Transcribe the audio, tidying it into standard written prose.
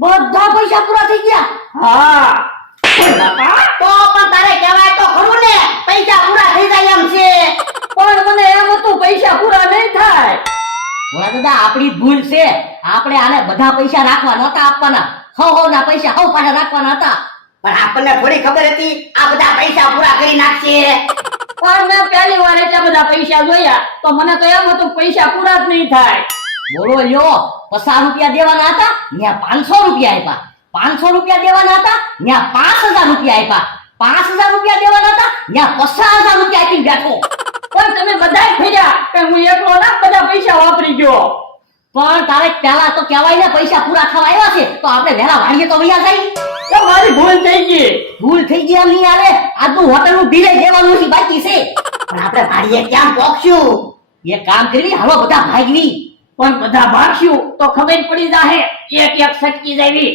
બધા પૈસા પૂરા થઈ ગયા? હા બાપા તો પણ તારે કહેવાય તો ખરું ને પૈસા પૂરા થઈ જાય એમ છે. પણ મને એમ હતું પૈસા પૂરા નહીં થાય. ભોળા દાદા આપણી ભૂલ છે. આપણે આને બધા પૈસા રાખવા નહોતા આપવાના. ના પૈસા પાછા રાખવાના હતા. પણ આપણને થોડી ખબર હતી આ બધા પૈસા પૂરા કરી નાખશે. પણ મેં પહેલી વાર એટલા બધા પૈસા જોયા તો મને તો એમ હતું પૈસા પૂરા જ નહીં થાય. બોલો લ્યો, 50 રૂપિયા દેવાના હતા ત્યાં 500 રૂપિયા આપ્યા. 500 રૂપિયા દેવાના હતા ત્યાં 5000 રૂપિયા આપ્યા. 5000 રૂપિયા દેવાના હતા ત્યાં 50000 રૂપિયા આપીને બેઠો. પણ તમે બધાય ફર્યા કે હું એકલો ના બધા પૈસા વાપરી ગયો. પણ તારે પહેલા તો કહેવાય ને પૈસા પૂરા થવા આવ્યા છે તો આપણે વહેલા વાળીએ તો વૈયા જાય. તો મારી ભૂલ થઈ ગઈ. ભૂલ થઈ ગઈ એમ નહીં આવે. આજનું હોટલનું બિલ દેવાનું છે બાકી છે. પણ આપણે વાળીએ ક્યાં પહોંચશું? એ કામ કરવી, હાલો બધા ભાગવી. પણ બધા ભાગશું તો ખબર પડી જાહે એક એક સટકી જાવી.